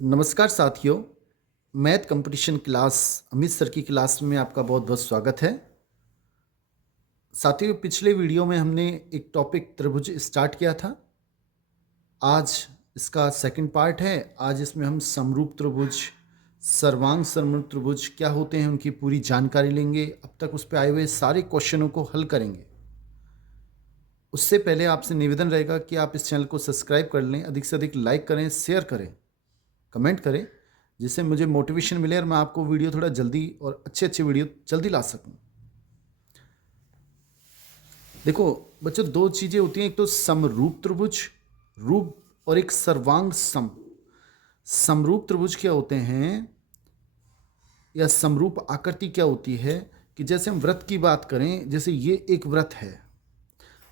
नमस्कार साथियों, math competition class Amit sir की क्लास में आपका बहुत बहुत स्वागत है। साथियों, पिछले वीडियो में हमने एक टॉपिक त्रिभुज स्टार्ट किया था। आज इसका सेकंड पार्ट है। आज इसमें हम समरूप त्रिभुज, सर्वांग समरूप त्रिभुज क्या होते हैं उनकी पूरी जानकारी लेंगे। अब तक उस पर आए हुए सारे क्वेश्चनों को हल करेंगे। उससे पहले आपसे निवेदन रहेगा कि आप इस चैनल को सब्सक्राइब कर लें, अधिक से अधिक लाइक करें, शेयर करें, कमेंट करें, जिससे मुझे मोटिवेशन मिले और मैं आपको वीडियो थोड़ा जल्दी और अच्छे अच्छे वीडियो जल्दी ला सकूं। देखो बच्चों, दो चीज़ें होती हैं, एक तो समरूप त्रिभुज रूप और एक सर्वांग सम। समरूप त्रिभुज क्या होते हैं या समरूप आकृति क्या होती है कि जैसे हम व्रत की बात करें, जैसे ये एक व्रत है,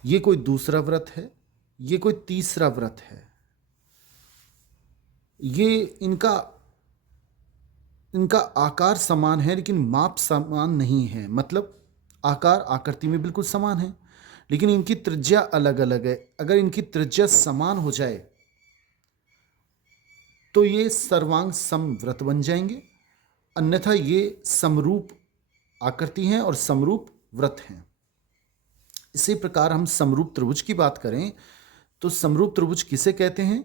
ये कोई दूसरा व्रत है, ये कोई तीसरा व्रत है। ये इनका इनका आकार समान है लेकिन माप समान नहीं है। मतलब आकार आकृति में बिल्कुल समान है लेकिन इनकी त्रिज्या अलग अलग है। अगर इनकी त्रिज्या समान हो जाए तो ये सर्वांग समव्रत बन जाएंगे, अन्यथा ये समरूप आकृति हैं और समरूप व्रत हैं। इसी प्रकार हम समरूप त्रिभुज की बात करें तो समरूप त्रिभुज किसे कहते हैं?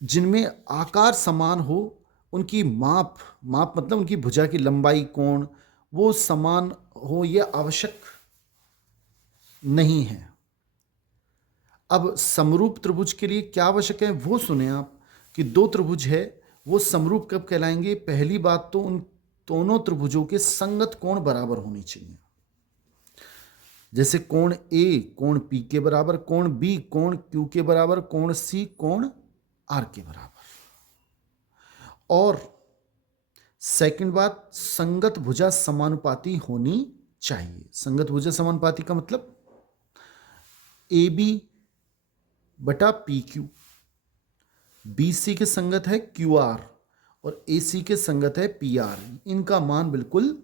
जिनमें आकार समान हो, उनकी माप माप मतलब उनकी भुजा की लंबाई, कोण वो समान हो, यह आवश्यक नहीं है। अब समरूप त्रिभुज के लिए क्या आवश्यक है वो सुने आप, कि दो त्रिभुज है वो समरूप कब कहलाएंगे? पहली बात तो उन दोनों त्रिभुजों के संगत कोण बराबर होनी चाहिए। जैसे कोण ए कोण पी के बराबर, कोण बी कोण क्यू के बराबर, कोण सी कोण आर के बराबर। और सेकंड बात, संगत भुजा समानुपाती होनी चाहिए। संगत भुजा समानुपाती का मतलब ए बी बटा पी क्यू, बी सी के संगत है क्यू आर और ए सी के संगत है पी आर। इनका मान बिल्कुल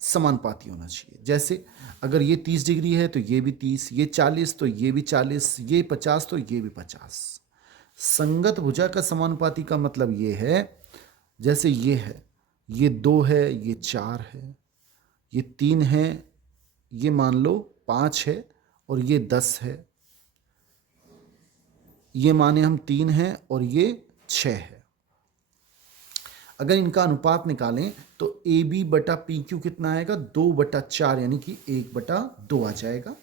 समानुपाती होना चाहिए। जैसे अगर ये 30 डिग्री है तो ये भी 30, ये 40 तो ये भी 40, ये 50 तो ये भी 50। संगत भुजा का समानुपाती का मतलब ये है, जैसे ये है, ये 2 है, ये 4 है, ये 3 है, ये मान लो 5 है और ये 10 है, ये माने हम 3 हैं और ये 6 है। अगर इनका अनुपात निकालें तो ए बी बटा पी क्यू कितना आएगा? 2/4, यानी कि 1/2 आ जाएगा।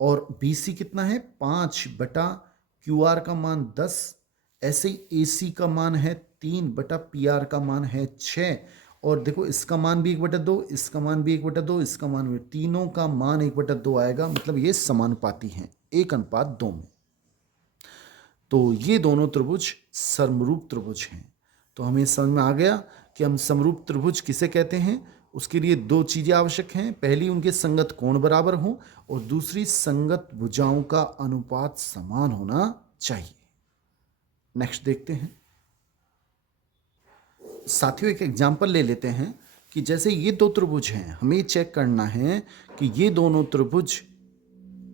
और बी सी कितना है? 5/क्यू आर का मान 10। ऐसे ही ए सी का मान है 3/पी आर का मान है 6। और देखो इसका मान भी 1/2, इसका मान भी 1/2, इसका मान भी, तीनों का मान 1/2 आएगा। मतलब ये समानुपाती हैं 1:2 में। तो ये दोनों त्रिभुज समरूप त्रिभुज हैं। तो हमें समझ में आ गया कि हम समरूप त्रिभुज किसे कहते हैं। उसके लिए दो चीज़ें आवश्यक हैं, पहली उनके संगत कोण बराबर हों और दूसरी संगत भुजाओं का अनुपात समान होना चाहिए। नेक्स्ट देखते हैं साथियों, एक एग्जाम्पल ले लेते हैं कि जैसे ये दो त्रिभुज हैं, हमें चेक करना है कि ये दोनों त्रिभुज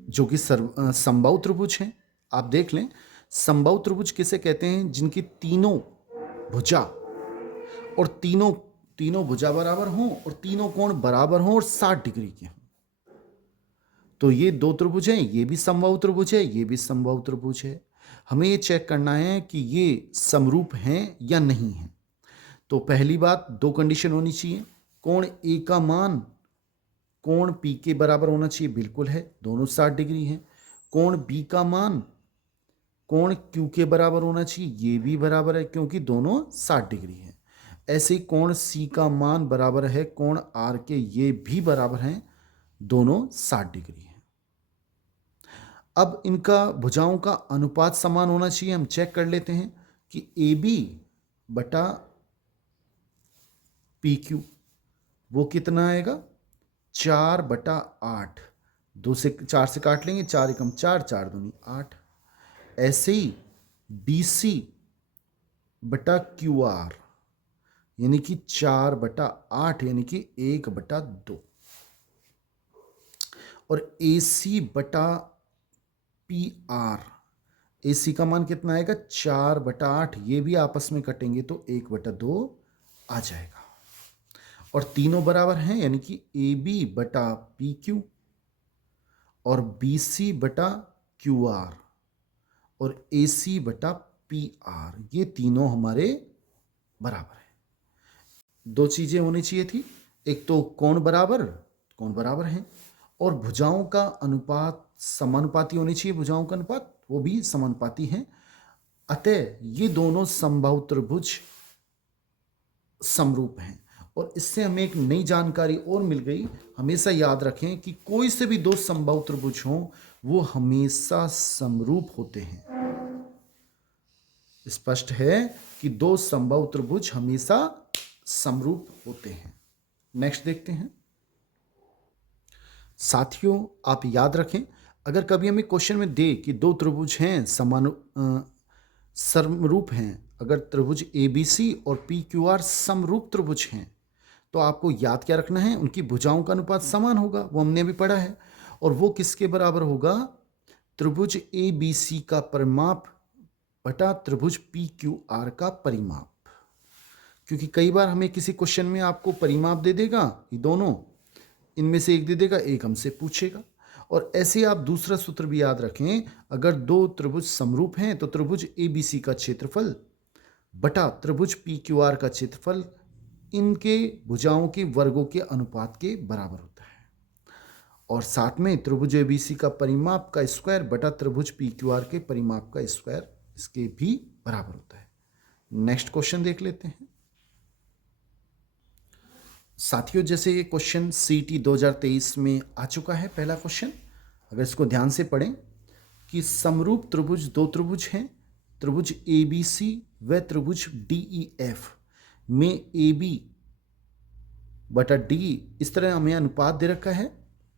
जो कि समबाहु त्रिभुज हैं। आप देख लें, समबाहु त्रिभुज किसे कहते हैं? जिनकी तीनों भुजा और तीनों भुजा बराबर हों और तीनों कोण बराबर हों और 60 डिग्री के हों। तो ये दो त्रिभुज हैं, ये भी समबाहु त्रिभुज है, ये भी समबाहु त्रिभुज है। हमें ये चेक करना है कि ये समरूप हैं या नहीं हैं। तो पहली बात, दो कंडीशन होनी चाहिए। कोण ए का मान कोण पी के बराबर होना चाहिए, बिल्कुल है, दोनों 60 डिग्री हैं। कोण बी का मान कोण क्यू के बराबर होना चाहिए, ये भी बराबर है क्योंकि दोनों 60 डिग्री हैं। ऐसे ही कोण सी का मान बराबर है कोण आर के, ये भी बराबर हैं, दोनों 60 डिग्री हैं। अब इनका भुजाओं का अनुपात समान होना चाहिए। हम चेक कर लेते हैं कि ए बी बटा पी क्यू वो कितना आएगा? 4/8। 2 से 4 से काट लेंगे, 4 एकम 4, 4 दूनी 8। ऐसे ही बी सी बटा क्यू आर यानी कि 4/8 यानी कि 1/2। और ए सी बटा पी आर AC का मान कितना आएगा 4/8, ये भी आपस में कटेंगे तो 1/2 आ जाएगा। और तीनों बराबर हैं यानी कि AB/PQ और BC/QR और AC/PR, ये तीनों हमारे बराबर है। दो चीजें होनी चाहिए थी, एक तो कोण बराबर हैं, और भुजाओं का अनुपात समानुपाती होनी चाहिए, भुजाओं का अनुपात वो भी समानुपाती हैं। अतः ये दोनों समबाहु त्रिभुज समरूप हैं। और इससे हमें एक नई जानकारी और मिल गई। हमेशा याद रखें कि कोई से भी दो समबाहु त्रिभुज हों वो हमेशा समरूप होते हैं। स्पष्ट है कि दो समबाहु त्रिभुज हमेशा समरूप होते हैं। नेक्स्ट देखते हैं। साथियों, आप याद रखें, अगर कभी हमें क्वेश्चन में दे कि दो त्रिभुज हैं समरूप हैं, अगर त्रिभुज ABC और PQR समरूप त्रिभुज हैं, तो आपको याद क्या रखना है, उनकी भुजाओं का अनुपात समान होगा, वो हमने अभी पढ़ा है। और वो किसके बराबर होगा, त्रिभुज ABC का परिमाप बटा त्रिभुज PQR का परिमाप। क्योंकि कई बार हमें किसी क्वेश्चन में आपको परिमाप दे देगा, ये दोनों इनमें से एक दे देगा, एक हमसे पूछेगा। और ऐसे आप दूसरा सूत्र भी याद रखें, अगर दो त्रिभुज समरूप हैं तो त्रिभुज ABC का क्षेत्रफल बटा त्रिभुज PQR का क्षेत्रफल इनके भुजाओं के वर्गों के अनुपात के बराबर होता है। और साथ में त्रिभुज ABC का परिमाप का स्क्वायर बटा त्रिभुज PQR के परिमाप का स्क्वायर इसके भी बराबर होता है। नेक्स्ट क्वेश्चन देख लेते हैं। साथियों, जैसे ये क्वेश्चन CT 2023 में आ चुका है, पहला क्वेश्चन, अगर इसको ध्यान से पढ़ें कि समरूप त्रिभुज दो त्रिभुज हैं, त्रिभुज ABC व त्रिभुज DEF में AB बटा D इस तरह हमें अनुपात दे रखा है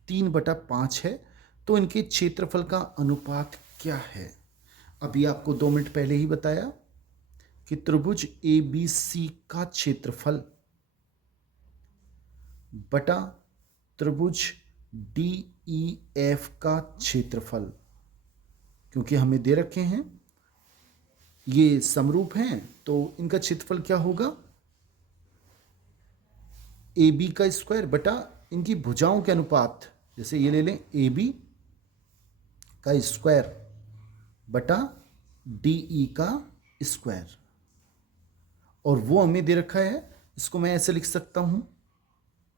3/5 है, तो इनके क्षेत्रफल का अनुपात क्या है। अभी आपको 2 मिनट पहले ही बताया कि त्रिभुज ABC का क्षेत्रफल बटा त्रिभुज DEF का क्षेत्रफल, क्योंकि हमें दे रखे हैं ये समरूप हैं तो इनका क्षेत्रफल क्या होगा, AB का स्क्वायर बटा इनकी भुजाओं के अनुपात, जैसे ये ले लें AB का स्क्वायर बटा DE का स्क्वायर, और वो हमें दे रखा है, इसको मैं ऐसे लिख सकता हूं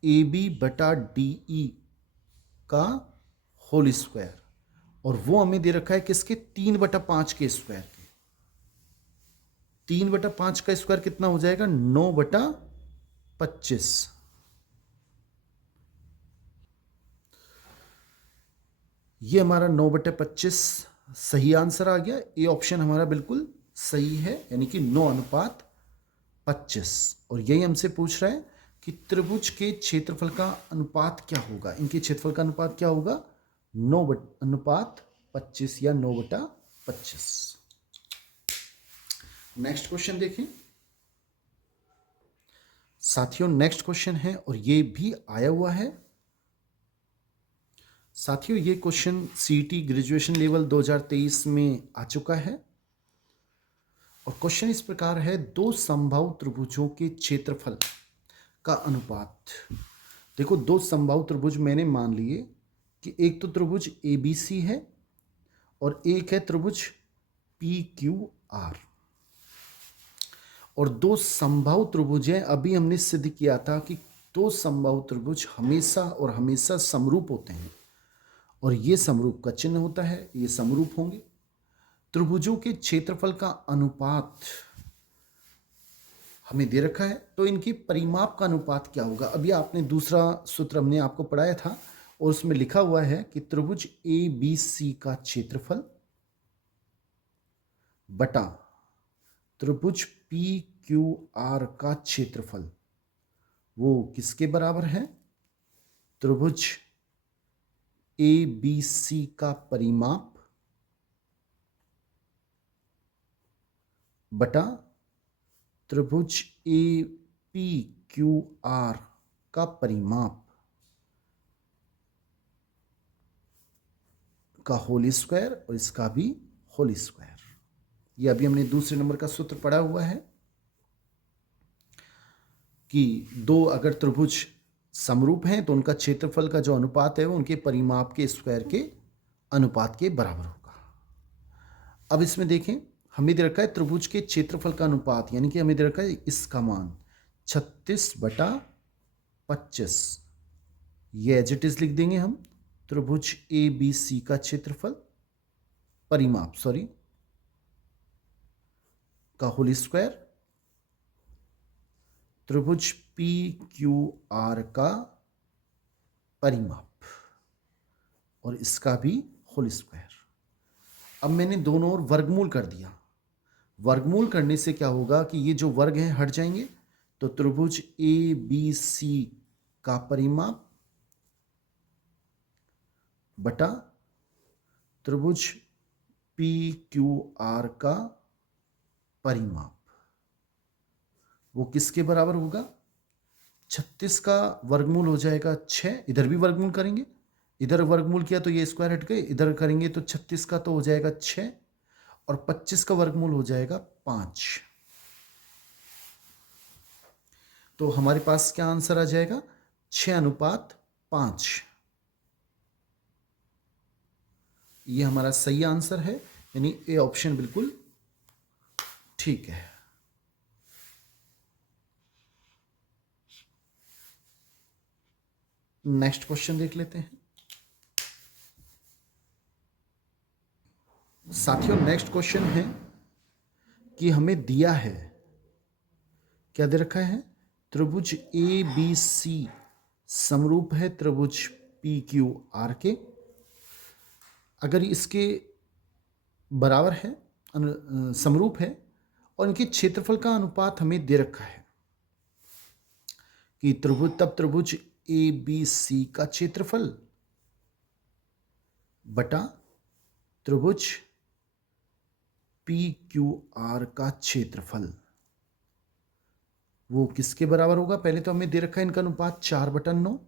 AB बटा DE का होल स्क्वायर, और वो हमें दे रखा है किसके, 3/5 के स्क्वायर के। 3/5 का स्क्वायर कितना हो जाएगा, 9/25। ये हमारा 9/25 सही आंसर आ गया। ये ऑप्शन हमारा बिल्कुल सही है, यानी कि 9/25। और यही हमसे पूछ रहा है कि त्रिभुज के क्षेत्रफल का अनुपात क्या होगा, इनके क्षेत्रफल का अनुपात क्या होगा, 9/25 या 9/25। नेक्स्ट क्वेश्चन देखें साथियों। नेक्स्ट क्वेश्चन है और ये भी आया हुआ है साथियों। ये क्वेश्चन CT ग्रेजुएशन लेवल 2023 में आ चुका है और क्वेश्चन इस प्रकार है, दो समबाहु त्रिभुजों के क्षेत्रफल का अनुपात। देखो, दो समबाहु त्रिभुज मैंने मान लिए कि एक तो त्रिभुज ABC है और एक है त्रिभुज PQR, और दो समबाहु त्रिभुज हैं। अभी हमने सिद्ध किया था कि दो समबाहु त्रिभुज हमेशा और हमेशा समरूप होते हैं, और ये समरूप का चिन्ह होता है, ये समरूप होंगे। त्रिभुजों के क्षेत्रफल का अनुपात हमें दे रखा है, तो इनकी परिमाप का अनुपात क्या होगा। अभी आपने दूसरा सूत्र हमने आपको पढ़ाया था और उसमें लिखा हुआ है कि त्रिभुज ABC का क्षेत्रफल बटा त्रिभुज PQR का क्षेत्रफल वो किसके बराबर है, त्रिभुज ABC का परिमाप बटा त्रिभुज APQR का परिमाप का होल स्क्वायर और इसका भी होल स्क्वायर। ये अभी हमने दूसरे नंबर का सूत्र पढ़ा हुआ है कि दो अगर त्रिभुज समरूप हैं तो उनका क्षेत्रफल का जो अनुपात है वो उनके परिमाप के स्क्वायर के अनुपात के बराबर होगा। अब इसमें देखें, हमें दे रखा है त्रिभुज के क्षेत्रफल का अनुपात, यानी कि हमें दे रखा है इसका मान 36/25। ये एज इट इज लिख देंगे हम, त्रिभुज ए बी सी का क्षेत्रफल परिमाप का होल स्क्वायर, त्रिभुज पी क्यू आर का परिमाप और इसका भी होल स्क्वायर। अब मैंने दोनों ओर वर्गमूल कर दिया। वर्गमूल करने से क्या होगा कि ये जो वर्ग हैं हट जाएंगे, तो त्रिभुज ए बी सी का परिमाप बटा त्रिभुज पी क्यू आर का परिमाप, वो किसके बराबर होगा? 36 का वर्गमूल हो जाएगा 6, इधर भी वर्गमूल करेंगे, इधर वर्गमूल किया तो ये स्क्वायर हट गए, इधर करेंगे तो 36 का तो हो जाएगा 6 और 25 का वर्गमूल हो जाएगा 5। तो हमारे पास क्या आंसर आ जाएगा? 6:5। ये हमारा सही आंसर है, यानी ए ऑप्शन बिल्कुल ठीक है। नेक्स्ट क्वेश्चन देख लेते हैं साथियों। नेक्स्ट क्वेश्चन है कि हमें दिया है, क्या दे रखा है? त्रिभुज ए बी सी समरूप है त्रिभुज पी क्यू आर के। अगर इसके बराबर है, समरूप है और इनके क्षेत्रफल का अनुपात हमें दे रखा है कि त्रिभुज ए बी सी का क्षेत्रफल बटा त्रिभुज पी क्यू आर का क्षेत्रफल, वो किसके बराबर होगा? पहले तो हमें दे रखा है इनका अनुपात 4/9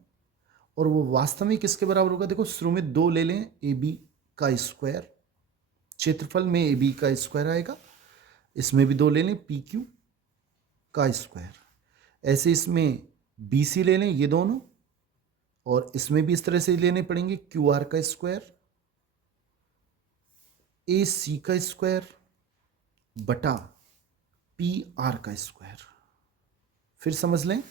और वो वास्तव में किसके बराबर होगा? देखो शुरू में 2 ले लें, ए बी का स्क्वायर, क्षेत्रफल में ए बी का स्क्वायर आएगा, इसमें भी 2 ले लें, पी क्यू का स्क्वायर। ऐसे इसमें बी सी ले लें, ये दोनों, और इसमें भी इस तरह से लेने पड़ेंगे, क्यू आर का स्क्वायर, ए सी का स्क्वायर बटा पी आर का स्क्वायर। फिर समझ लें,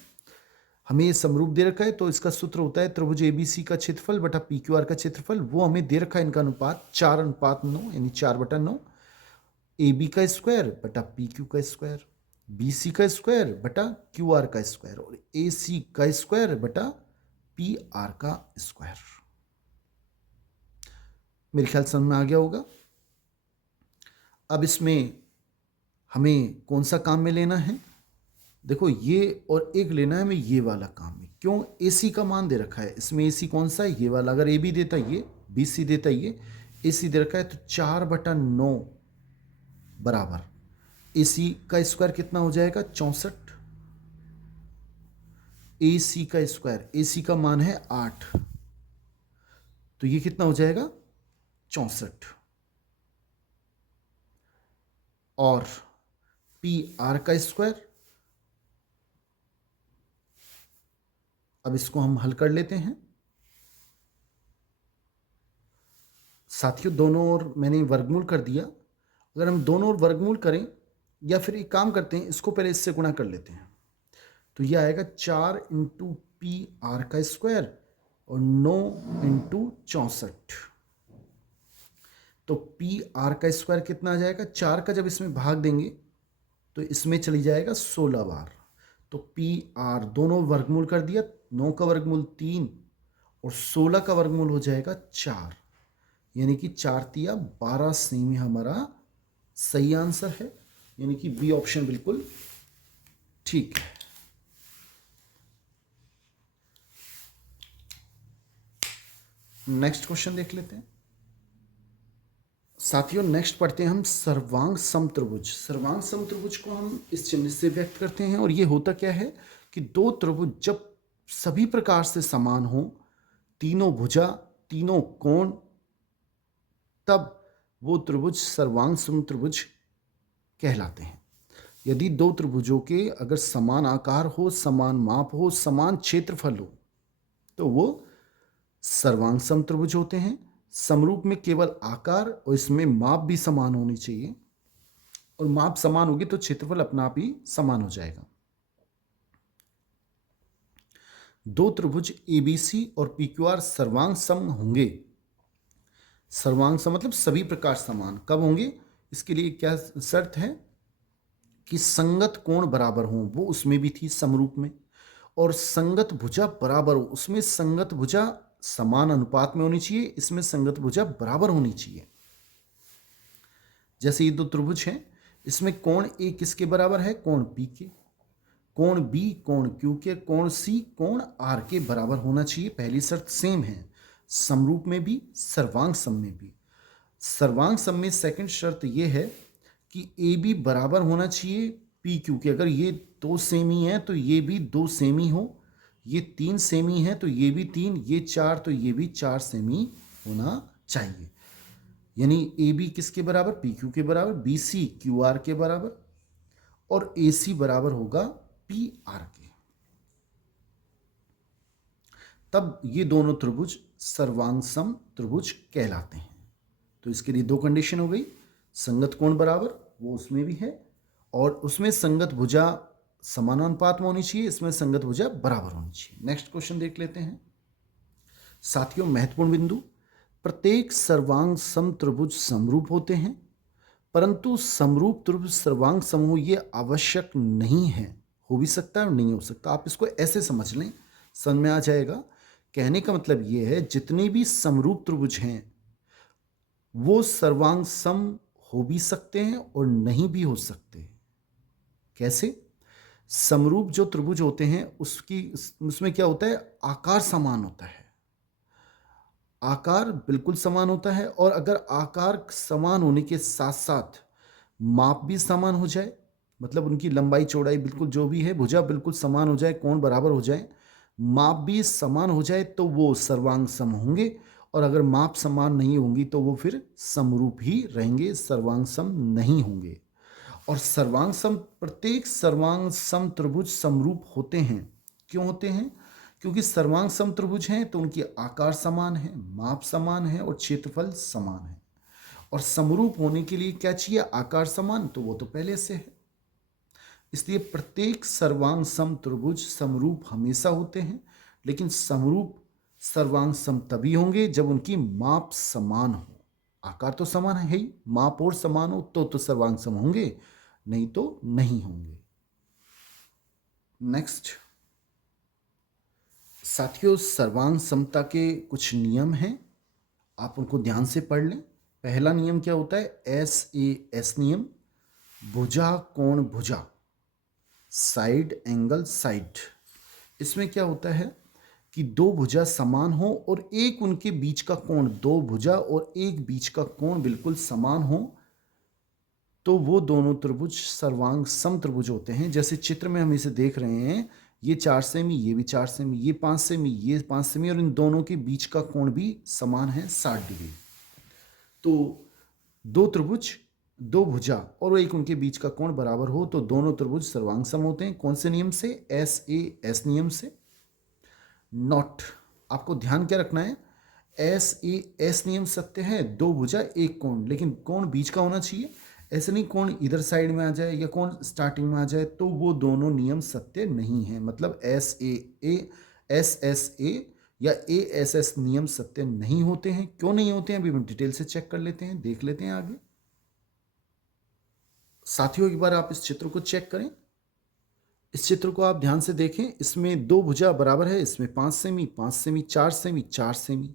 हमें ये समरूप दे रखा है तो इसका सूत्र होता है त्रिभुज एबीसी का क्षेत्रफल बटा पी क्यू आर का क्षेत्रफल। वो हमें दे रखा है इनका अनुपात 4:9, यानी 4/9। ए बी का स्क्वायर बटा पी क्यू का स्क्वायर, बी सी का स्क्वायर बटा क्यू आर का स्क्वायर और ए सी का स्क्वायर बटा पी आर का स्क्वायर। मेरे ख्याल समझ में आ गया होगा। अब इसमें हमें कौन सा काम में लेना है? देखो ये और एक लेना है हमें ये वाला काम में। क्यों? ए सी का मान दे रखा है, इसमें ए सी कौन सा है? ये वाला। अगर ए बी देता ये, बी सी देता ये, ए सी दे रखा है तो 4/9 बराबर ए सी का स्क्वायर कितना हो जाएगा? 64। ए सी का स्क्वायर, ए सी का मान है 8, तो ये कितना हो जाएगा? 64। और पी आर का स्क्वायर, अब इसको हम हल कर लेते हैं साथियों। दोनों ओर मैंने वर्गमूल कर दिया। अगर हम दोनों ओर वर्गमूल करें, या फिर एक काम करते हैं, इसको पहले इससे गुणा कर लेते हैं, तो ये आएगा 4 इंटू पी आर का स्क्वायर और 9 इंटू 64। तो पी आर का स्क्वायर कितना आ जाएगा? 4 का जब इसमें भाग देंगे तो इसमें चली जाएगा 16 बार। तो पी आर दोनों वर्गमूल कर दिया, 9 का वर्गमूल 3 और 16 का वर्गमूल हो जाएगा 4, यानी कि 4 तिया 12 सेमी हमारा सही आंसर है, यानी कि बी ऑप्शन बिल्कुल ठीक है। नेक्स्ट क्वेश्चन देख लेते हैं साथियों। नेक्स्ट पढ़ते हैं हम सर्वांग समत्रिभुज। सर्वांग समत्रिभुज को हम इस चिन्ह से व्यक्त करते हैं और ये होता क्या है कि दो त्रिभुज जब सभी प्रकार से समान हो, तीनों भुजा, तीनों कोण, तब वो त्रिभुज सर्वांग समत्रिभुज कहलाते हैं। यदि दो त्रिभुजों के अगर समान आकार हो, समान माप हो, समान क्षेत्रफल हो, तो वो सर्वांग समत्रिभुज होते हैं। समरूप में केवल आकार और इसमें माप भी समान होनी चाहिए, और माप समान होगी तो क्षेत्रफल अपना आप ही समान हो जाएगा। दो त्रिभुज एबीसी और पीक्यूआर सर्वांग सम होंगे। सर्वांग सम मतलब सभी प्रकार समान कब होंगे? इसके लिए क्या शर्त है कि संगत कोण बराबर हों, वो उसमें भी थी समरूप में, और संगत भुजा बराबर हो, उसमें संगत भुजा समान अनुपात में होनी चाहिए, इसमें संगत भुजा बराबर होनी चाहिए। जैसे ये दो त्रिभुज हैं, इसमें कोण ए किसके बराबर है? कोण पी के, कोण बी कोण क्यू के, कोण सी कोण आर के बराबर होना चाहिए। पहली शर्त सेम है, समरूप में भी सर्वांग सम में भी। सर्वांग सम में सेकंड शर्त ये है कि ए बी बराबर होना चाहिए पी क्यू के। अगर ये दो सेमी है तो ये भी दो सेमी हो, ये तीन सेमी है तो ये भी तीन, ये चार तो ये भी चार सेमी होना चाहिए। यानी ए बी किसके बराबर? पी क्यू के बराबर, बी सी क्यू आर के बराबर, और ए सी बराबर होगा पी आर के। तब ये दोनों त्रिभुज सर्वांग सम त्रिभुज कहलाते हैं। तो इसके लिए दो कंडीशन हो गई, संगत कोण बराबर वो उसमें भी है, और उसमें संगत भुजा समानानुपात में होनी चाहिए, इसमें संगत भुजा बराबर होनी चाहिए। नेक्स्ट क्वेश्चन देख लेते हैं साथियों। महत्वपूर्ण बिंदु, प्रत्येक सर्वांग सम त्रिभुज समरूप होते हैं, परंतु समरूप त्रिभुज सर्वांग सम हो ये आवश्यक नहीं है। हो भी सकता है और नहीं हो सकता। आप इसको ऐसे समझ लें, समझ में आ जाएगा। कहने का मतलब ये है जितने भी समरूप त्रिभुज हैं वो सर्वांग सम हो भी सकते हैं और नहीं भी हो सकते। कैसे? समरूप जो त्रिभुज होते हैं उसमें क्या होता है? आकार समान होता है, आकार बिल्कुल समान होता है। और अगर आकार समान होने के साथ साथ माप भी समान हो जाए, मतलब उनकी लंबाई चौड़ाई बिल्कुल जो भी है, भुजा बिल्कुल समान हो जाए, कोण बराबर हो जाए, माप भी समान हो जाए, तो वो सर्वांग सम होंगे। और अगर माप समान नहीं होंगी तो वो फिर समरूप ही रहेंगे, सर्वांग सम नहीं होंगे। और सर्वांग सम, प्रत्येक सर्वांग सम त्रिभुज समरूप होते हैं। क्यों होते हैं? क्योंकि सर्वांग सम त्रिभुज हैं तो उनकी आकार समान है, माप समान है और क्षेत्रफल समान है। और समरूप होने के लिए क्या चाहिए? आकार समान, तो वो तो पहले से है। इसलिए प्रत्येक सर्वांग सम त्रिभुज समरूप हमेशा होते हैं, लेकिन समरूप सर्वांग सम तभी होंगे जब उनकी माप समान हो। आकार तो समान है ही, माप और समान हो तो सर्वांग सम होंगे, नहीं तो नहीं होंगे। नेक्स्ट साथियों, सर्वांग समता के कुछ नियम हैं, आप उनको ध्यान से पढ़ लें। पहला नियम क्या होता है? SAS नियम, भुजा कोण भुजा, साइड एंगल साइड। इसमें क्या होता है कि दो भुजा समान हो और एक उनके बीच का कोण, दो भुजा और एक बीच का कोण बिल्कुल समान हो, तो वो दोनों त्रिभुज सर्वांग सम त्रिभुज होते हैं। जैसे चित्र में हम इसे देख रहे हैं, ये 4 सेमी, ये भी 4 सेमी, ये 5 सेमी, ये 5 सेमी, और इन दोनों के बीच का कोण भी समान है 60 डिग्री। तो दो त्रिभुज, दो भुजा और एक उनके बीच का कोण बराबर हो तो दोनों त्रिभुज सर्वांग सम होते हैं। कौन से नियम से? SAS नियम से। नॉट, आपको ध्यान क्या रखना है? SAS नियम सत्य है, दो भुजा एक कोण, लेकिन कोण बीच का होना चाहिए। ऐसे नहीं कोण इधर साइड में आ जाए या कोण स्टार्टिंग में आ जाए, तो वो दोनों नियम सत्य नहीं है। मतलब SSA या ASS नियम सत्य नहीं होते हैं। क्यों नहीं होते हैं अभी हम डिटेल से चेक कर लेते हैं, देख लेते हैं आगे। साथियों एक बार आप इस चित्र को चेक करें, इस चित्र को आप ध्यान से देखें। इसमें दो भुजा बराबर है, इसमें 5 सेमी 5 सेमी, 4 सेमी 4 सेमी,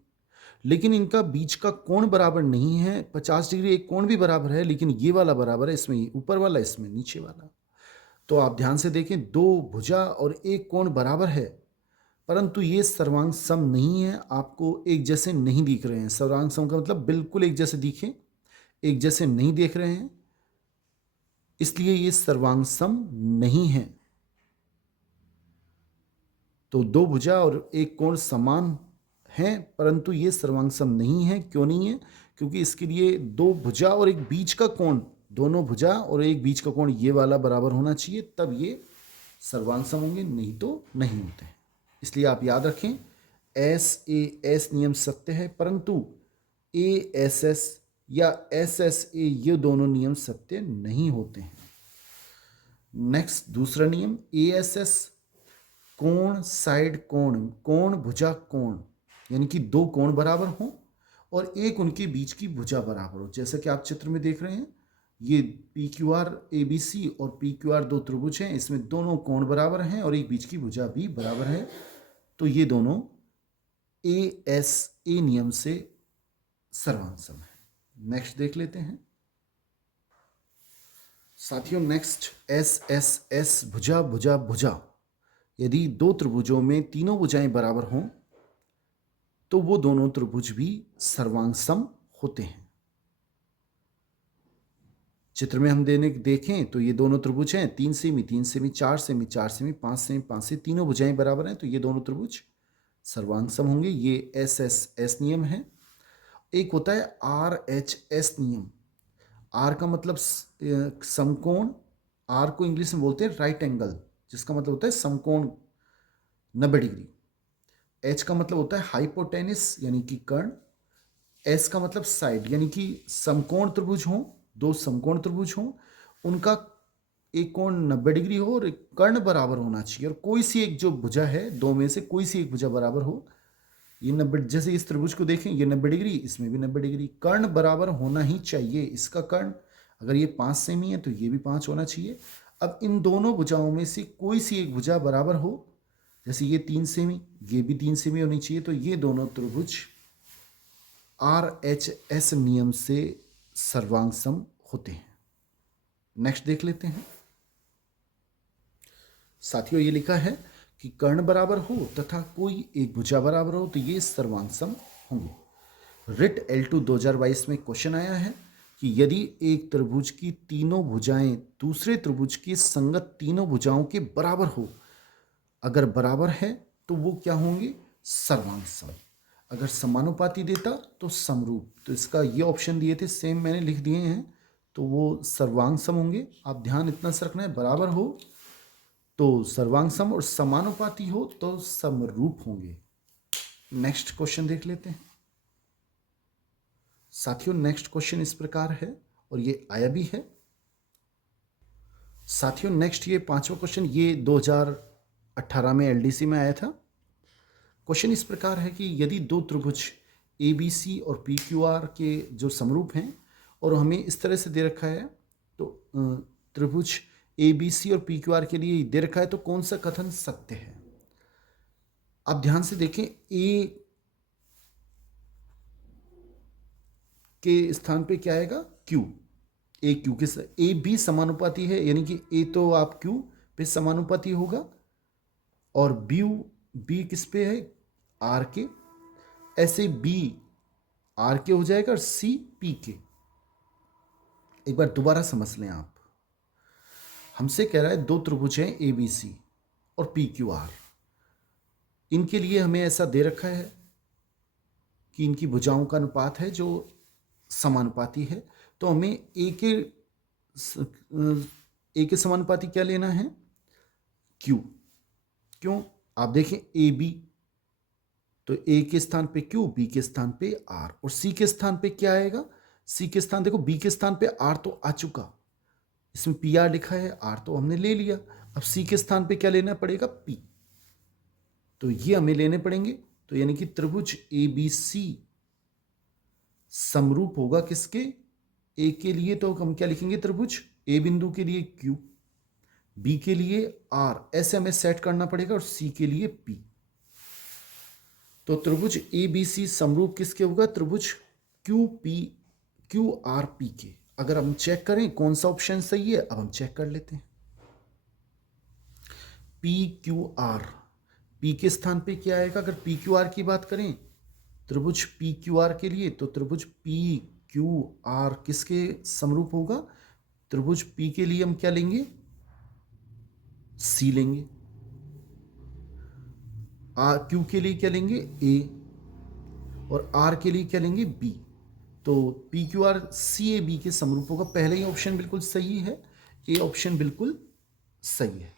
लेकिन इनका बीच का कोण बराबर नहीं है। 50 डिग्री एक कोण भी बराबर है, लेकिन ये वाला बराबर है, इसमें ऊपर वाला, इसमें नीचे वाला। तो आप ध्यान से देखें, दो भुजा और एक कोण बराबर है, परंतु ये सर्वांग सम नहीं है, आपको एक जैसे नहीं दिख रहे हैं। सर्वांग सम का मतलब बिल्कुल एक जैसे दिखे, एक जैसे नहीं देख रहे हैं, इसलिए ये सर्वांग सम नहीं है। तो दो भुजा और एक कोण समान हैं, परंतु ये सर्वांग सम नहीं है। क्यों नहीं है? क्योंकि इसके लिए दो भुजा और एक बीच का कोण दोनों भुजा और एक बीच का कोण ये वाला बराबर होना चाहिए, तब ये सर्वांग सम होंगे, नहीं तो नहीं होते हैं। इसलिए आप याद रखें एस ए एस नियम सत्य है, परंतु ए एस एस या एस एस ए ये दोनों नियम सत्य नहीं होते हैं। नेक्स्ट दूसरा नियम ए एस एस, कोण साइड कोण, कोण भुजा कोण, यानी कि दो कोण बराबर हों और एक उनके बीच की भुजा बराबर हो। जैसा कि आप चित्र में देख रहे हैं, ये P Q R A B C और पी क्यू आर दो त्रिभुज हैं, इसमें दोनों कोण बराबर हैं और एक बीच की भुजा भी बराबर है, तो ये दोनों ए एस ए नियम से सर्वांग सम है। नेक्स्ट देख लेते हैं साथियों, नेक्स्ट एस एस एस, भुजा भुजा भुजा। यदि दो त्रिभुजों में तीनों भुजाएं बराबर हों तो वो दोनों त्रिभुज भी सर्वांग सम होते हैं। चित्र में हम देखें तो ये दोनों त्रिभुज हैं, 3 semi 3 semi, 4 semi 4 semi, 5 semi 5 से, तीनों भुजाएं बराबर हैं, तो ये दोनों त्रिभुज सर्वांग सम होंगे। ये एस एस एस नियम है। एक होता है आर एच एस नियम। आर का मतलब समकोण, आर को इंग्लिश में बोलते हैं राइट एंगल, जिसका मतलब होता है समकोण 90 डिग्री। एच का मतलब होता है हाइपोटेनिस यानी कि कर्ण। एस का मतलब साइड, यानी कि समकोण त्रिभुज हों, दो समकोण त्रिभुज हों, उनका एक कोण 90 डिग्री हो और एक कर्ण बराबर होना चाहिए, और कोई सी एक जो भुजा है दो में से कोई सी एक भुजा बराबर हो। ये 90, जैसे इस त्रिभुज को देखें, ये 90 डिग्री, इसमें भी 90 डिग्री, कर्ण बराबर होना ही चाहिए। इसका कर्ण अगर ये 5 सेमी है तो ये भी 5 होना चाहिए। अब इन दोनों भुजाओं में से कोई सी एक भुजा बराबर हो, जैसे ये 3 सेमी, ये भी 3 सेमी होनी चाहिए, तो ये दोनों त्रिभुज आर एच एस नियम से सर्वांग सम होते हैं। नेक्स्ट देख लेते हैं साथियों, ये लिखा है कि कर्ण बराबर हो तथा कोई एक भुजा बराबर हो तो ये सर्वांग सम होंगे। रिट L2 2022 में क्वेश्चन आया है कि यदि एक त्रिभुज की तीनों भुजाएं दूसरे त्रिभुज की संगत तीनों भुजाओं के बराबर हो, अगर बराबर है तो वो क्या होंगे, सर्वांग सम। अगर समानुपाती देता तो समरूप, तो इसका ये ऑप्शन दिए थे सेम मैंने लिख दिए हैं, तो वो सर्वांग सम होंगे। आप ध्यान इतना से रखना है, बराबर हो तो सर्वांग सम और समानुपाती हो तो समरूप होंगे। नेक्स्ट क्वेश्चन देख लेते हैं साथियों। नेक्स्ट क्वेश्चन इस प्रकार है और ये आया भी है साथियों। नेक्स्ट ये 5वां क्वेश्चन, ये 2018 में एलडीसी में आया था। क्वेश्चन इस प्रकार है कि यदि दो त्रिभुज ए बी सी और पी क्यू आर के जो समरूप हैं और हमें इस तरह से दे रखा है, तो त्रिभुज ए बी सी और पी क्यू आर के लिए दे रखा है, तो कौन सा कथन सत्य है। आप ध्यान से देखें, ए के स्थान पे क्या आएगा, क्यू। ए क्यू के ए बी समानुपाती है, यानी कि ए तो आप क्यू पे समानुपाती होगा और बी किस पे है, आर के। ऐसे बी आर के हो जाएगा और सी पी के। एक बार दोबारा समझ लें आप, हमसे कह रहा है दो त्रिभुज हैं ए बी सी और पी क्यू आर, इनके लिए हमें ऐसा दे रखा है कि इनकी भुजाओं का अनुपात है जो समानुपाती है, तो हमें ए के समानुपाती क्या लेना है, क्यू। क्यों, आप देखें ए बी, तो ए के स्थान पे क्यू, बी के स्थान पे आर, और सी के स्थान पे क्या आएगा, सी के स्थान देखो, बी के स्थान पे आर तो आ चुका, इसमें पी आर लिखा है, आर तो हमने ले लिया, अब सी के स्थान पे क्या लेना पड़ेगा, पी, तो ये हमें लेने पड़ेंगे। तो यानी कि त्रिभुज ए बी सी समरूप होगा किसके, ए के लिए तो हम क्या लिखेंगे, त्रिभुज ए बिंदु के लिए क्यू, बी के लिए आर, ऐसे हमें सेट करना पड़ेगा, और सी के लिए पी। तो त्रिभुज ए बी सी समरूप किसके होगा, त्रिभुज क्यू आर पी के। अगर हम चेक करें कौन सा ऑप्शन सही है, अब हम चेक कर लेते हैं। पी क्यू आर, पी के स्थान पे क्या आएगा, अगर पी क्यू आर की बात करें त्रिभुज पी क्यू आर के लिए, तो त्रिभुज पी क्यू आर किसके समरूप होगा, त्रिभुज पी के लिए हम क्या लेंगे, सी लेंगे, आर क्यू के लिए क्या लेंगे, ए, और आर के लिए क्या लेंगे, बी। तो P Q R C A B के समरूप होगा। पहले ही ऑप्शन बिल्कुल सही है, ए ऑप्शन बिल्कुल सही है।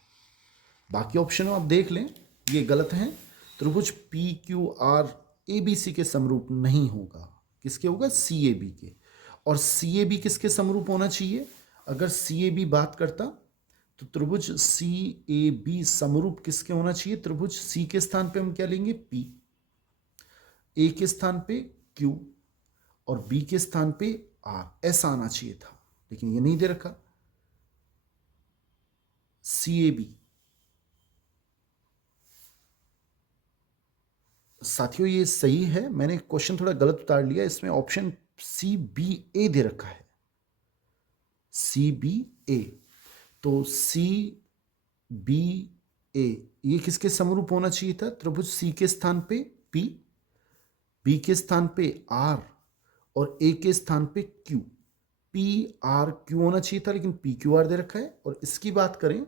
बाकी ऑप्शनों आप देख लें, ये गलत हैं। त्रिभुज P Q R A B C के समरूप नहीं होगा। किसके होगा? सी ए बी के। और सी ए बी किसके समरूप होना चाहिए? अगर सी ए बी बात करता तो त्रिभुज सी ए बी समरूप किसके होना चाहिए? त्रिभुज सी के स्थान पे हम क्या लेंगे? पी, ए के स्थान पे क्यू और बी के स्थान पे आर। ऐसा आना चाहिए था, लेकिन ये नहीं दे रखा। सी ए बी, साथियों ये सही है, मैंने क्वेश्चन थोड़ा गलत उतार लिया। इसमें ऑप्शन सी बी ए दे रखा है, सी बी ए। तो सी बी ए ये किसके समरूप होना चाहिए था? त्रिभुज सी के स्थान पे पी, बी के स्थान पे आर और ए के स्थान पे क्यू। पी आर क्यू होना चाहिए था, लेकिन पी क्यू आर दे रखा है। और इसकी बात करें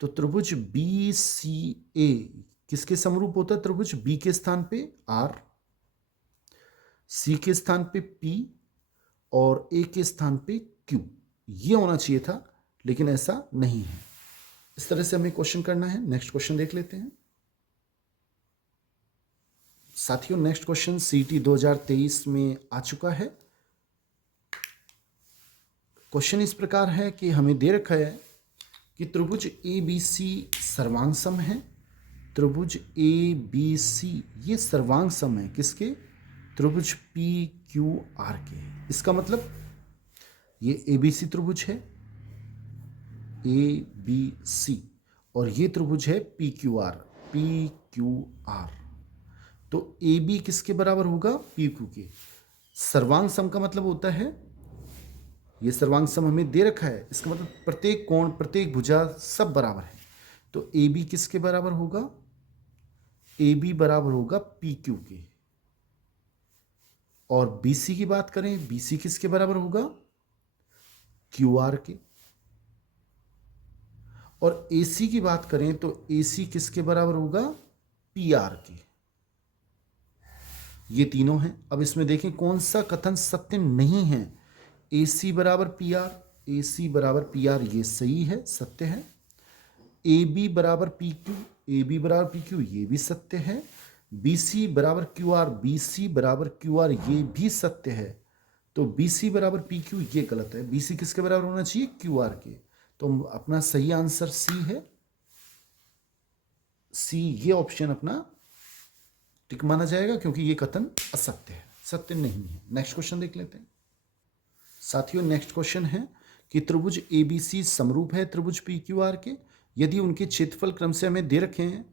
तो त्रिभुज बी सी ए किसके समरूप होता है? त्रिभुज बी के स्थान पे आर, सी के स्थान पे पी और ए के स्थान पे क्यू। ये होना चाहिए था, लेकिन ऐसा नहीं है। इस तरह से हमें क्वेश्चन करना है। नेक्स्ट क्वेश्चन देख लेते हैं साथियों। नेक्स्ट क्वेश्चन सीटी 2023 में आ चुका है। क्वेश्चन इस प्रकार है कि हमें दे रखा है कि त्रिभुज ए बी सी सर्वांग सम है। त्रिभुज ए बी सी ये सर्वांग सम है किसके? त्रिभुज पी क्यू आर के। इसका मतलब ये ए बी सी त्रिभुज है, ए बी सी, और ये त्रिभुज है P Q are, P Q are. तो ए बी किसके बराबर होगा? पी क्यू के। सर्वांग सम का मतलब होता है, ये सर्वांग सम हमें दे रखा है, इसका मतलब प्रत्येक कोण, प्रत्येक भुजा सब बराबर है। तो ए बी किसके बराबर होगा? ए बी बराबर होगा पी क्यू के। और बी सी की बात करें, बी सी किसके बराबर होगा? क्यू आर के। और ए सी की बात करें तो ए सी किसके बराबर होगा? पी आर के। ये तीनों हैं। अब इसमें देखें कौन सा कथन सत्य नहीं है। ए सी बराबर पी आर, ए सी बराबर पी आर ये सही है, सत्य है। ए बी बराबर पी क्यू, ए बी बराबर पी क्यू ये भी सत्य है। बी सी बराबर क्यू आर, बी सी बराबर क्यू आर ये भी सत्य है। तो बी सी बराबर पी क्यू ये गलत है। बी सी किसके बराबर होना चाहिए? क्यू आर के। तो अपना सही आंसर सी है। सी ये ऑप्शन अपना टिक माना जाएगा, क्योंकि ये कथन असत्य है, सत्य नहीं है। नेक्स्ट क्वेश्चन देख लेते हैं साथियों। नेक्स्ट क्वेश्चन है कि त्रिभुज ए बी सी समरूप है त्रिभुज पी क्यू आर के यदि उनके क्षेत्रफल क्रम से हमें दे रखे हैं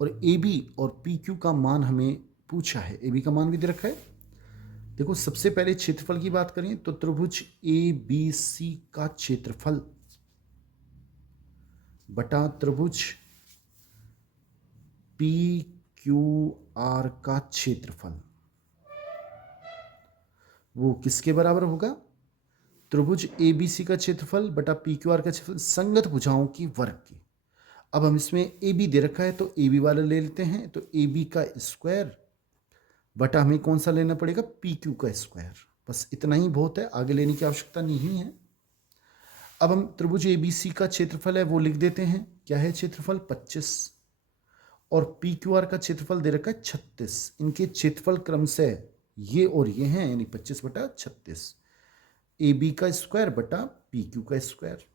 और ए बी और पी क्यू का मान हमें पूछा है। ए बी का मान भी दे रखा है। देखो सबसे पहले क्षेत्रफल की बात करें तो त्रिभुज ए बी सी का क्षेत्रफल बटा त्रिभुज पी क्यू आर का क्षेत्रफल वो किसके बराबर होगा? त्रिभुज ए बी सी का क्षेत्रफल बटा पी क्यू आर का क्षेत्रफल संगत भुजाओं की वर्ग की। अब हम इसमें ए बी दे रखा है तो ए बी वाला ले लेते हैं। तो ए बी का स्क्वायर बटा हमें कौन सा लेना पड़ेगा? पी क्यू का स्क्वायर। बस इतना ही बहुत है, आगे लेने की आवश्यकता नहीं है। अब हम त्रिभुज ए बी सी का क्षेत्रफल है वो लिख देते हैं। क्या है क्षेत्रफल? 25। और पी क्यू आर का क्षेत्रफल दे रखा है 36। इनके क्षेत्रफल क्रम से ये और ये हैं, यानी 25 बटा 36। ए बी का स्क्वायर बटा पी क्यू का स्क्वायर।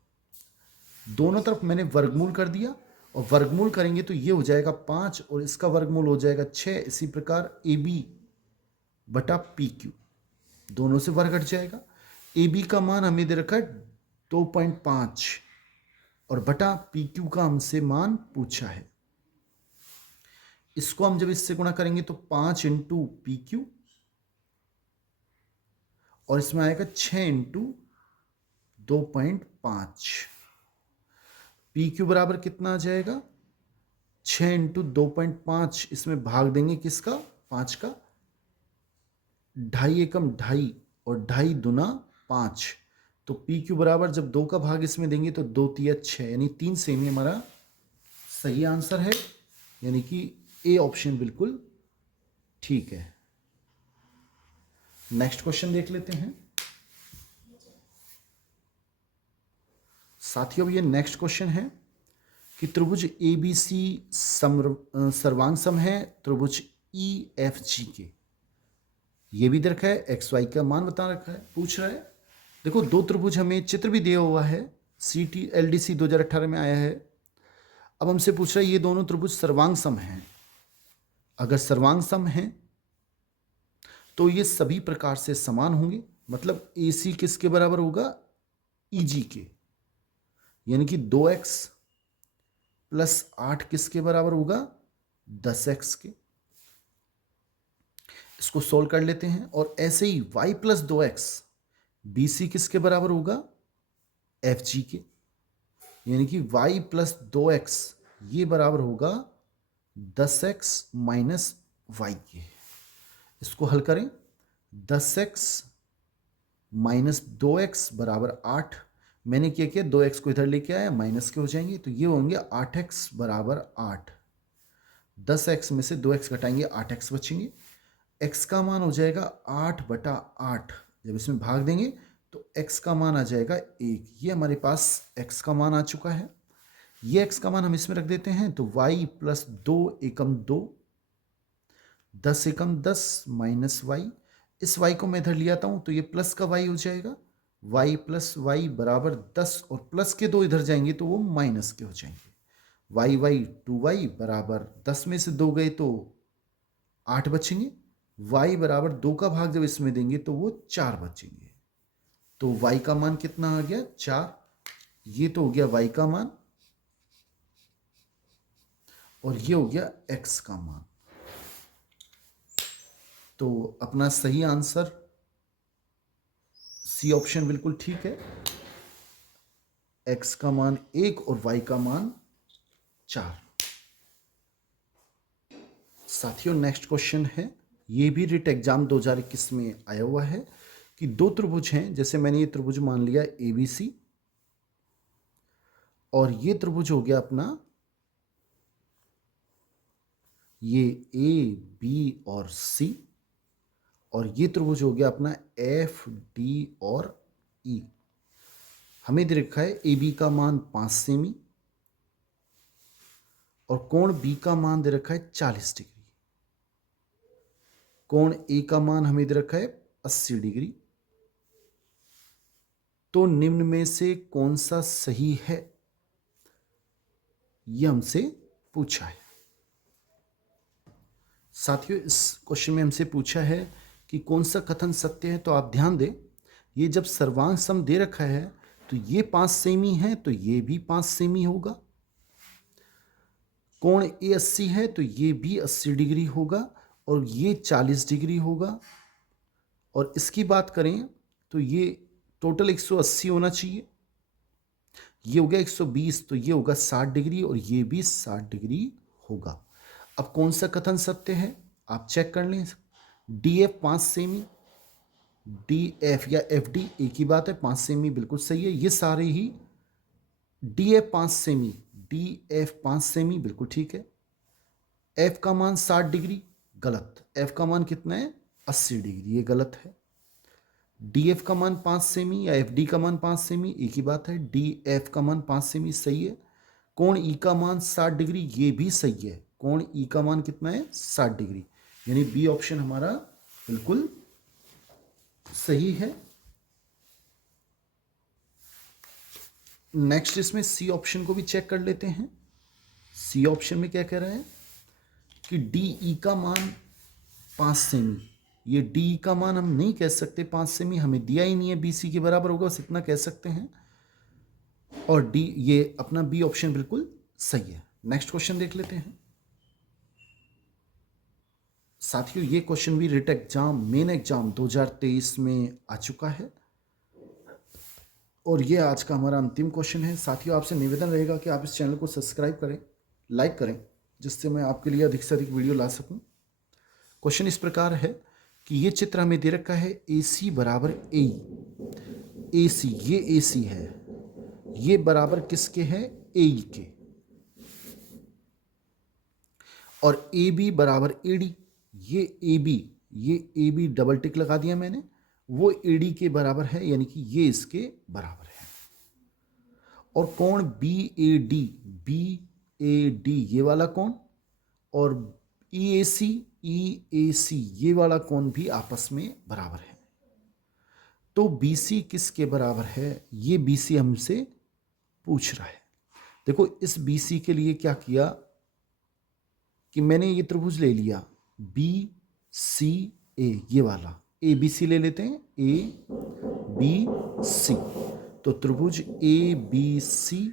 दोनों तरफ मैंने वर्गमूल कर दिया, और वर्गमूल करेंगे तो ये हो जाएगा 5 और इसका वर्गमूल हो जाएगा 6। इसी प्रकार ए बी बटा पी क्यू दोनों से वर्ग हट जाएगा। ए बी का मान हमें दे रखा है 2.5 और बटा पी क्यू का हमसे मान पूछा है। इसको हम जब इससे गुणा करेंगे तो 5 इंटू पी क्यू और इसमें आएगा 6 इंटू 2.5। पी क्यू बराबर कितना आ जाएगा? 6 इंटू 2.5। इसमें भाग देंगे किसका? 5 का। 2.5 एकम 2.5 और 2.5 दूना 5। तो पी क्यू बराबर जब 2 का भाग इसमें देंगे तो 2 तिया 6, यानी 3 सेमी हमारा सही आंसर है। यानी कि ए ऑप्शन बिल्कुल ठीक है। नेक्स्ट क्वेश्चन देख लेते हैं साथियों। ये नेक्स्ट क्वेश्चन है कि त्रिभुज ABC सर्वांग सम है त्रिभुज EFG के। ये भी दे रखा है, XY का मान बता रखा है, पूछ रहा है। देखो दो त्रिभुज, हमें चित्र भी दिया हुआ है, CT LDC 2018 में आया है। अब हमसे पूछ रहा है ये दोनों त्रिभुज सर्वांग सम हैं। अगर सर्वांग सम हैं तो ये सभी प्रकार से समान होंगे, मतलब AC किसके बराबर होगा, EG के, यानी कि 2x प्लस 8 किसके बराबर होगा, 10x के। इसको सोल्व कर लेते हैं। और ऐसे ही y प्लस 2x BC किसके बराबर होगा, FG के, यानी कि y प्लस 2x ये बराबर होगा 10x माइनस y के। इसको हल करें, 10x माइनस 2x बराबर 8। मैंने क्या किया, 2x को इधर लेके आया, माइनस के हो जाएंगे, तो ये होंगे 8x बराबर 8। 10x में से 2x घटाएंगे, 8x बचेंगे। x का मान हो जाएगा 8/8। जब इसमें भाग देंगे तो x का मान आ जाएगा 1। ये हमारे पास x का मान आ चुका है। ये x का मान हम इसमें रख देते हैं, तो y प्लस 2 एकम 2, 10 एकम 10 माइनस y। इस y को मैं इधर ले आता हूं तो ये प्लस का y हो जाएगा, y प्लस y बराबर 10, और प्लस के 2 इधर जाएंगे तो वो माइनस के हो जाएंगे। y 2y बराबर 10 में से 2 गए तो 8 बचेंगे। y बराबर 2 का भाग जब इसमें देंगे तो वो 4 बचेंगे। तो y का मान कितना आ गया, 4। ये तो हो गया y का मान, और ये हो गया x का मान। तो अपना सही आंसर सी ऑप्शन बिल्कुल ठीक है। x का मान 1 और y का मान 4। साथियों नेक्स्ट क्वेश्चन है, ये भी रिट एग्जाम 2021 में आया हुआ है कि दो त्रिभुज हैं। जैसे मैंने ये त्रिभुज मान लिया ABC, और ये त्रिभुज हो गया अपना ये AB और C, और ये त्रिभुज हो गया अपना FD और E। हमें दे रखा है AB का मान 5 सेमी और कोण B का मान दे रखा है 40 डिग्री। कोण A का मान हमें दे रखा है 80 डिग्री। तो निम्न में से कौन सा सही है, यह हमसे पूछा है। साथियों इस क्वेश्चन में हमसे पूछा है कि कौन सा कथन सत्य है। तो आप ध्यान दें, ये जब सर्वांग सम दे रखा है तो ये 5 सेमी है तो ये भी 5 सेमी होगा। कोण A 80 है तो ये भी 80 डिग्री होगा, और ये 40 डिग्री होगा। और इसकी बात करें तो ये टोटल 180 होना चाहिए। ये हो गया 120, तो ये होगा 60 डिग्री, और ये भी 60 डिग्री होगा। अब कौन सा कथन सत्य है आप चेक कर लें। DF 5 सेमी, DF या FD एक ही बात है, 5 सेमी बिल्कुल सही है। ये सारे ही DF 5 सेमी, DF 5 सेमी बिल्कुल ठीक है। F का मान 60 डिग्री गलत, F का मान कितना है 80 डिग्री, ये गलत है। DF का मान 5 सेमी या FD का मान 5 सेमी एक ही बात है, DF का मान 5 सेमी सही है। कोण E का मान 60 डिग्री ये भी सही है, कोण E का मान कितना है 60 डिग्री, यानी बी ऑप्शन हमारा बिल्कुल सही है। नेक्स्ट इसमें सी ऑप्शन को भी चेक कर लेते हैं। सी ऑप्शन में क्या कह रहा है कि DE का मान 5 सेमी। ये DE का मान हम नहीं कह सकते 5 सेमी, हमें दिया ही नहीं है, BC के बराबर होगा, बस इतना कह सकते हैं। और D ये अपना बी ऑप्शन बिल्कुल सही है। नेक्स्ट क्वेश्चन देख लेते हैं। साथियों ये क्वेश्चन भी रिट एग्जाम मेन एग्जाम 2023 में आ चुका है, और ये आज का हमारा अंतिम क्वेश्चन है। साथियों आपसे निवेदन रहेगा कि आप इस चैनल को सब्सक्राइब करें, लाइक करें, जिससे मैं आपके लिए अधिक से अधिक वीडियो ला सकूं। क्वेश्चन इस प्रकार है कि ये चित्र हमें दे रखा है AC बराबर AE। AC ये AC है, ये बराबर किसके है AE के, और AB बराबर AD। ये AB ये ए बी डबल टिक लगा दिया मैंने, वो ए डी के बराबर है, यानी कि ये इसके बराबर है। और कोण बी ए डी ये वाला कोण और ई ए सी ये वाला कोण भी आपस में बराबर है। तो बी सी किसके बराबर है, ये बी सी हमसे पूछ रहा है। देखो इस बी सी के लिए क्या किया कि मैंने ये त्रिभुज ले लिया बी सी ए, ये वाला ए बी सी ले लेते हैं, ए बी सी। तो त्रिभुज ए बी सी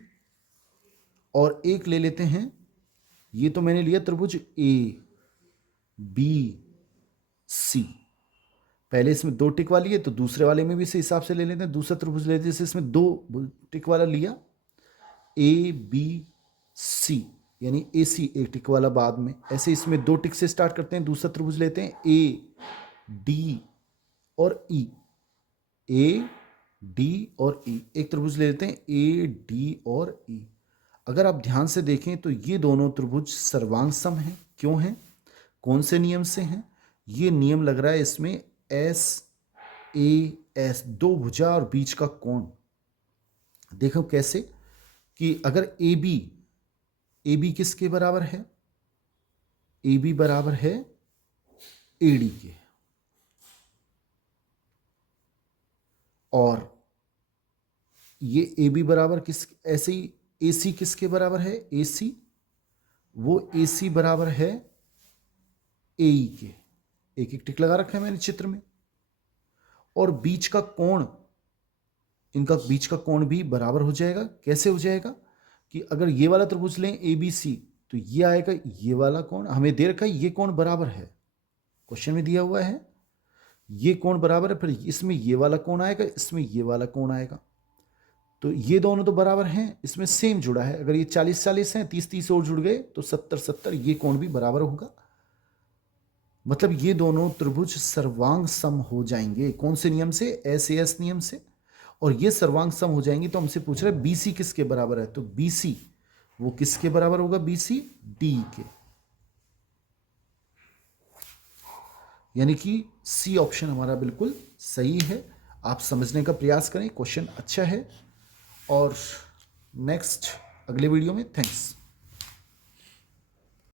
और एक ले लेते हैं, ये तो मैंने लिया त्रिभुज ए बी सी। पहले इसमें 2 टिक वाली है तो दूसरे वाले में भी इसी हिसाब से ले लेते हैं, दूसरा त्रिभुज ले लेते हैं, जैसे इसमें 2 टिक वाला लिया ए बी सी, यानी ए सी एक टिक वाला बाद में। ऐसे इसमें 2 टिक से स्टार्ट करते हैं, दूसरा त्रिभुज लेते हैं ए डी और ई, ए डी और ई, एक त्रिभुज ले लेते हैं ए डी और ई। अगर आप ध्यान से देखें तो ये दोनों त्रिभुज सर्वांग सम हैं। क्यों हैं, कौन से नियम से हैं? ये नियम लग रहा है इसमें एस ए एस, 2 भुजा और बीच का कोण। देखो कैसे कि अगर ए बी किसके बराबर है, ए बी बराबर है ए डी के, और ये ए बी बराबर किस, ऐसे ही ए सी किसके बराबर है, ए सी, वो ए सी बराबर है ए ई के, एक एक टिक लगा रखा है मैंने चित्र में। और बीच का कोण, इनका बीच का कोण भी बराबर हो जाएगा। कैसे हो जाएगा कि अगर ये वाला त्रिभुज लें ए बी सी तो ये आएगा ये वाला कोण, हमें दे रखा है ये कोण बराबर है, क्वेश्चन में दिया हुआ है ये कोण बराबर है, फिर इसमें ये वाला कोण आएगा, इसमें ये वाला कोण आएगा। तो ये दोनों तो बराबर हैं, इसमें सेम जुड़ा है। अगर ये 40-40 हैं, 30-30 और जुड़ गए तो 70-70, ये कोण भी बराबर होगा। मतलब ये दोनों त्रिभुज सर्वांग सम हो जाएंगे। कौन से नियम से, एस ए एस नियम से। और ये सर्वांग सम हो जाएंगे तो हमसे पूछ रहा है बी सी किसके बराबर है, तो बी सी वो किसके बराबर होगा, बी सी डी के, यानी कि सी ऑप्शन हमारा बिल्कुल सही है। आप समझने का प्रयास करें, क्वेश्चन अच्छा है। और नेक्स्ट अगले वीडियो में, थैंक्स।